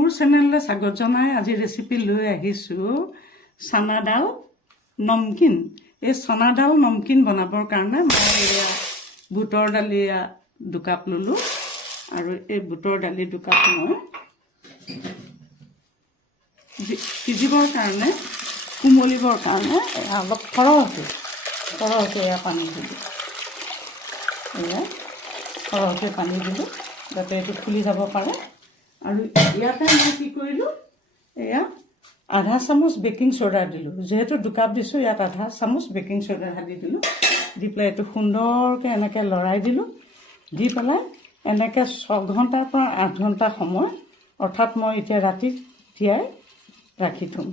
মোৰ চেনেললৈ স্বাগত জনাই আজি ৰেচিপি লৈ আহিছোঁ চানা ডাল নমকিন। এই চানা ডাল নমকিন বনাবৰ কাৰণে মই এয়া বুটৰ দালি 2 কাপ ল'লোঁ আৰু এই বুটৰ দালি 2 কাপ মই সিজিবৰ কাৰণে কোমলিবৰ কাৰণে অলপ সৰহকৈ পানী দিলোঁ। এয়া সৰহকৈ পানী দিলোঁ যাতে এইটো ফুলি যাব পাৰে। আৰু ইয়াতে মই কি কৰিলোঁ, এয়া আধা চামুচ বেকিং চ'ডা দিলোঁ। যিহেতু 2 কাপ দিছোঁ, ইয়াত আধা চামুচ বেকিং চ'ডা ঢালি দিলোঁ। দি পেলাই এইটো সুন্দৰকৈ এনেকৈ লৰাই দিলোঁ। দি পেলাই এনেকৈ 6 ঘণ্টাৰ পৰা 8 ঘণ্টা সময়, অৰ্থাৎ মই এতিয়া ৰাতি তিয়াই ৰাখি থ'ম।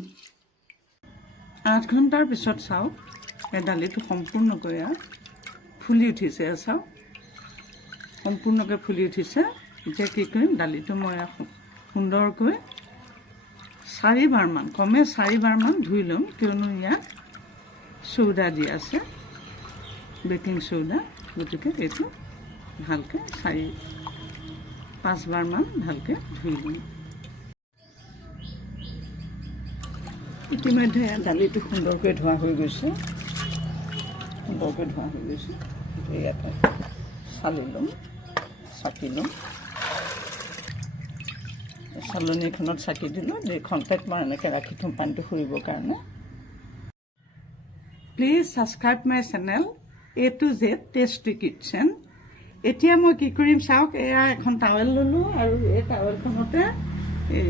8 ঘণ্টাৰ পিছত চাওক, এই দালিটো সম্পূৰ্ণকৈ ফুলি উঠিছে। চাওক, সম্পূৰ্ণকৈ ফুলি উঠিছে। এতিয়া কি কৰিম, দালিটো মই সুন্দৰকৈ 4 বাৰমান, কমে 4 বাৰমান ধুই ল'ম, কিয়নো ইয়াত চৌদা দি আছে, বেকিং চৌদা। গতিকে এইটো ভালকৈ 4-5 বাৰমান ভালকৈ ধুই ল'ম। ইতিমধ্যে দালিটো সুন্দৰকৈ ধোৱা হৈ গৈছে, ইয়াতে চালি ল'ম, চাকি ল'ম। চালনীখনত চাকি দিলোঁ, 2 ঘণ্টাত মই এনেকৈ ৰাখি থ'ম পানীটো সৰিবৰ কাৰণে। Please subscribe my channel A-to-Z tasty kitchen. এতিয়া মই কি কৰিম চাওক, এয়া এখন টাৱেল ল'লোঁ আৰু এই টাৱেলখনতে এই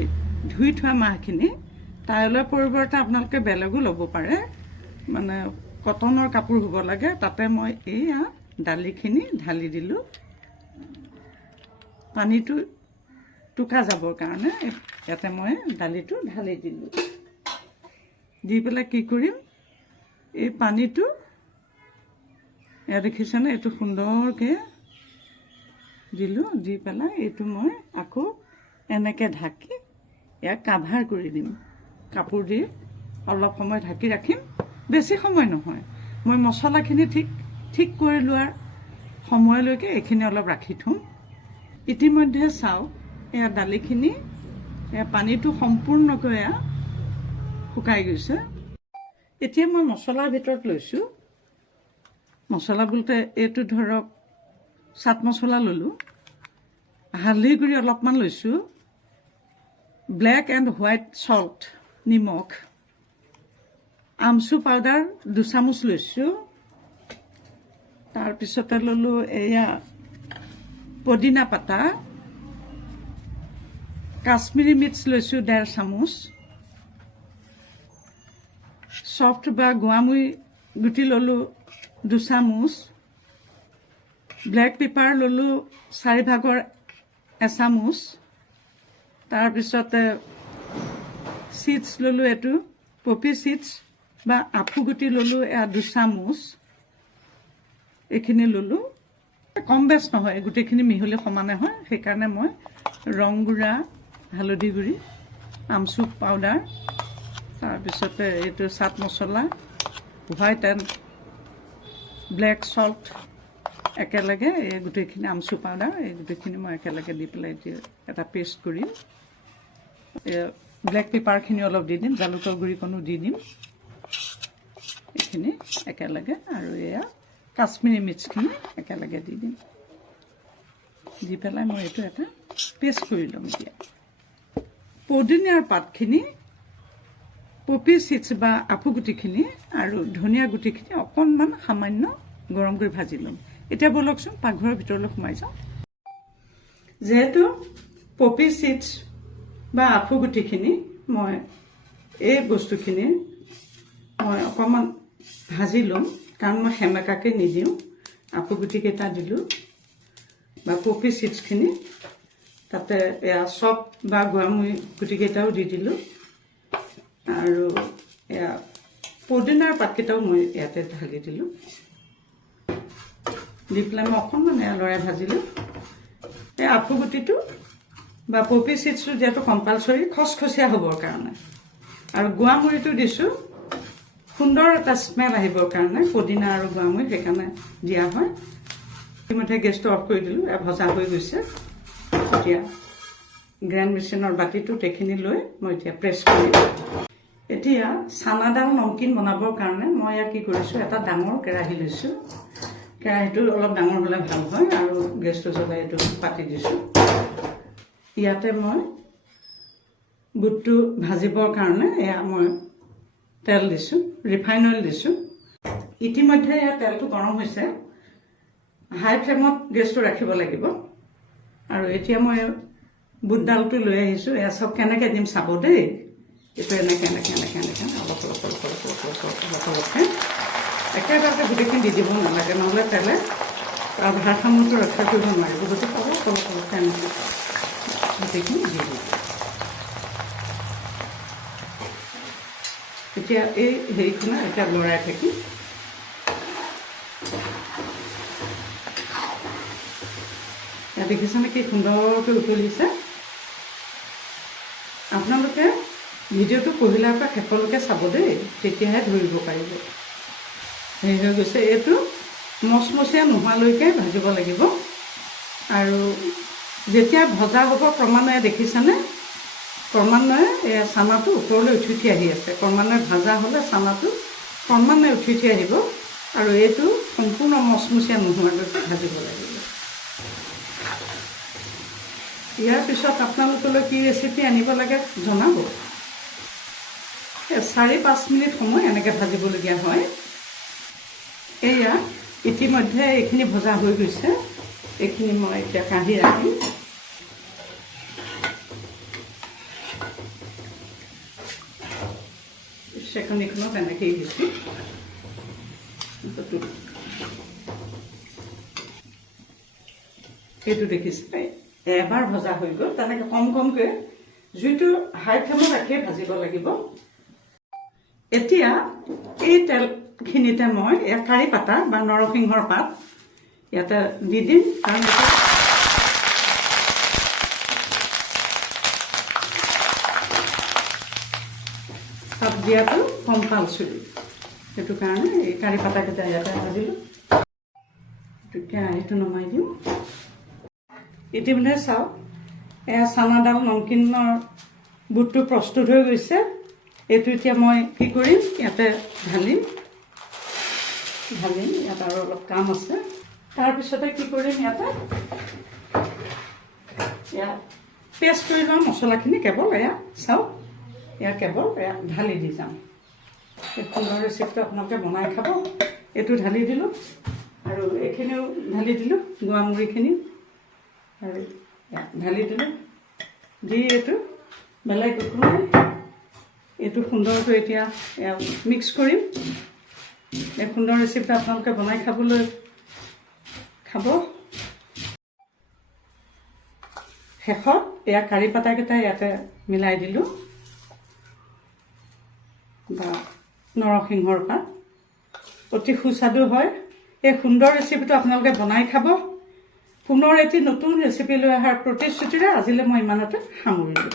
ধুই থোৱা মাহখিনি, টাৱেলৰ পৰিৱৰ্তে আপোনালোকে বেলেগো ল'ব পাৰে, মানে কটনৰ কাপোৰ হ'ব লাগে। তাতে মই এয়া দালিখিনি ঢালি দিলোঁ, পানীটো টুকা যাবৰ কাৰণে ইয়াতে মই দালিটো ঢালি দিলোঁ। দি পেলাই কি কৰিম, এই পানীটো এয়া দেখিছেনে, এইটো সুন্দৰকৈ দিলোঁ। দি পেলাই এইটো মই আকৌ এনেকৈ ঢাকি ইয়াক কাভাৰ কৰি দিম। কাপোৰ দি অলপ সময় ঢাকি ৰাখিম, বেছি সময় নহয়। মই মছলাখিনি ঠিক কৰি লোৱাৰ সময়লৈকে এইখিনি অলপ ৰাখি থ'ম। ইতিমধ্যে চাওক, এয়া দালিখিনি পানীটো সম্পূৰ্ণকৈ শুকাই গৈছে। এতিয়া মই মছলাৰ ভিতৰত লৈছোঁ, মছলা বুলিতে এইটো ধৰক চাট মছলা ল'লোঁ, হালধি গুড়ি অলপমান লৈছোঁ, ব্লেক এণ্ড হোৱাইট চল্ট নিমখ, আমচুৰ পাউডাৰ 2 চামুচ লৈছোঁ। তাৰপিছতে ল'লোঁ এয়া পদিনা পাতা, কাশ্মীৰী মিৰ্চ লৈছোঁ 1.5 চামুচ, চফ্ট বা গোৱামুৰি গুটি ল'লোঁ 2 চামুচ, ব্লেক পেপাৰ ল'লোঁ 4 ভাগৰ 1 চামুচ। তাৰপিছতে চিডছ ল'লোঁ, এইটো পপি চিডছ বা আফু গুটি ল'লোঁ 2 চামুচ। এইখিনি ল'লোঁ, কম বেছ নহয়, গোটেইখিনি মিহলি সমানে হয়, সেইকাৰণে মই ৰং গুড়া, হালধি গুড়ি, আমচুৰ পাউডাৰ, তাৰপিছতে এইটো চাট মছলা, হোৱাইট এণ্ড ব্লেক চল্ট একেলগে, এই গোটেইখিনি আমচুৰ পাউডাৰ, এই গোটেইখিনি মই একেলগে দি পেলাই এতিয়া এটা পেষ্ট কৰিম। ব্লেক পেপাৰখিনি অলপ দি দিম, জালুকৰ গুড়িকণো দি দিম, এইখিনি একেলগে। আৰু এয়া কাশ্মীৰী মিৰ্চখিনি একেলগে দি দিম। দি পেলাই মই এইটো এটা পেষ্ট কৰি ল'ম। এতিয়া পদিনাৰ পাতখিনি, পপি চিডছ বা আফু গুটিখিনি আৰু ধনিয়া গুটিখিনি অকণমান সামান্য গৰম কৰি ভাজি ল'ম। এতিয়া ব'লকচোন পাকঘৰৰ ভিতৰলৈ সোমাই যাওঁ। যিহেতু পপি চিডছ বা আফু গুটিখিনি, মই এই বস্তুখিনি মই অকণমান ভাজি ল'ম, কাৰণ মই সেমেকাকৈ নিদিওঁ। আফু গুটিকেইটা দিলোঁ বা পপি চিডছখিনি, তাতে এয়া চপ বা গোৱামুৰি গুটিকেইটাও দি দিলোঁ, আৰু এয়া পদিনাৰ পাতকেইটাও মই ইয়াতে ঢালি দিলোঁ। দি পেলাই মই অকণমান এয়া লৰাই ভাজিলোঁ। এই আফু গুটিটো বা পপি চিডছটো যিহেতু কম্পালচৰি খচখচীয়া হ'বৰ কাৰণে, আৰু গোৱামুৰিটো দিছোঁ সুন্দৰ এটা স্মেল আহিবৰ কাৰণে, পদিনা আৰু গোৱামুৰি, সেইকাৰণে দিয়া হয়। ইতিমধ্যে গেছটো অফ কৰি দিলোঁ, ভজা হৈ গৈছে। এতিয়া গ্ৰেণ্ড মেচিনৰ বাতিটোত এইখিনি লৈ মই এতিয়া প্ৰেছ কৰিম। এতিয়া চানাডাল নমকিন বনাবৰ কাৰণে মই ইয়াত কি কৰিছোঁ, এটা ডাঙৰ কেৰাহী লৈছোঁ। কেৰাহীটো অলপ ডাঙৰ হ'লে ভাল হয় আৰু গেছটো জ্বলাই এইটো পাতি দিছোঁ। ইয়াতে মই বুটটো ভাজিবৰ কাৰণে এয়া মই তেল দিছোঁ, ৰিফাইন অইল দিছোঁ। ইতিমধ্যে এয়া তেলটো গৰম হৈছে। হাই ফ্লেমত গেছটো ৰাখিব লাগিব। আৰু এতিয়া মই বুটডালটো লৈ আহিছোঁ। এয়া চব কেনেকৈ দিম চাব দেই। এইটো এনেকৈ এনেকৈ এনেকৈ এনেকৈ অলপ অলপ অলপ অলপ অলপ অলপ অলপ অলপকৈ একেবাৰতে গোটেইখিনি দি দিব নালাগে, নহ'লে তেলে ভাৰসাম্যটো ৰক্ষা কৰিব নোৱাৰিব। গতিকে অলপ অলপ অলপকৈ এনেকৈ গোটেইখিনি দি দিব। এতিয়া এই হেৰিখনে এতিয়া লৰাই থাকিম। ইয়াত দেখিছেনে কি সুন্দৰকৈ উতলিছে। আপোনালোকে ভিডিঅ'টো পহিলাৰ পৰা শেষলৈকে চাব দেই, তেতিয়াহে ধৰিব পাৰিব। হেৰি হৈ গৈছে, এইটো মচমচীয়া নোহোৱালৈকে ভাজিব লাগিব। আৰু যেতিয়া ভজা হ'ব ক্ৰমান্বয়ে দেখিছেনে, ক্ৰমান্বয়ে চানাটো ওপৰলৈ উঠি উঠি আহি আছে। ক্ৰমান্বয়ে ভাজা হ'লে চানাটো ক্ৰমান্বয়ে উঠি উঠি আহিব আৰু এইটো সম্পূৰ্ণ মচমচীয়া নোহোৱালৈকে ভাজিব লাগিব। ইয়াৰ পিছত আপোনালোকলৈ কি ৰেচিপি আনিব লাগে জনাব। 4-5 মিনিট সময় এনেকৈ ভাজিবলগীয়া হয়। এয়া ইতিমধ্যে এইখিনি ভজা হৈ গৈছে। এইখিনি মই এতিয়া কাঢ়ি ৰাখিম। চেকনিখনত এনেকেই দিছোঁ। এইটো দেখিছে, এবাৰ ভজা হৈ গ'ল। তেনেকৈ কম কমকৈ জুইটো হাই ফ্লেমত ৰাখিয়ে ভাজিব লাগিব। এতিয়া এই তেলখিনিতে মই কাৰি পাতা বা নৰসিংহৰ পাত ইয়াতে দি দিম। কাৰণ তাত দিয়াটো কম্পালচৰি, সেইটো কাৰণে এই কাৰি পাতাকেইটা ইয়াতে ভাজিলোঁ। কেৰাহীটো নমাই দিম। ইতিমধ্যে চাওক, এয়া চানাডাল নমকিনৰ বুটটো প্ৰস্তুত হৈ গৈছে। এইটো এতিয়া মই কি কৰিম, ইয়াতে ঢালিম। ইয়াত আৰু অলপ কাম আছে। তাৰপিছতে কি কৰিম, ইয়াতে এয়া পেষ্ট কৰি লোৱা মছলাখিনি কেৱল এয়া চাওক, এয়া কেৱল এয়া ঢালি দি যাম। এই সুন্দৰ ৰেচিপিটো আপোনালোকে বনাই খাব। এইটো ঢালি দিলোঁ আৰু এইখিনিও ঢালি দিলোঁ, গুৱামুড়িখিনি আৰু ঢালি দিলোঁ। দি এইটো বেলেগ একো নাই, এইটো সুন্দৰকৈ এতিয়া মিক্স কৰিম। এই সুন্দৰ ৰেচিপিটো আপোনালোকে বনাই খাবলৈ খাব। শেষত এয়া কাৰি পাতাকেইটা ইয়াতে মিলাই দিলোঁ বা নৰসিংহৰ পাত, অতি সুস্বাদু হয়। এই সুন্দৰ ৰেচিপিটো আপোনালোকে বনাই খাব। পুনৰ এটি নতুন ৰেচিপি লৈ অহাৰ প্ৰতিশ্ৰুতিৰে আজিলৈ মই ইমানতে সামৰিলোঁ।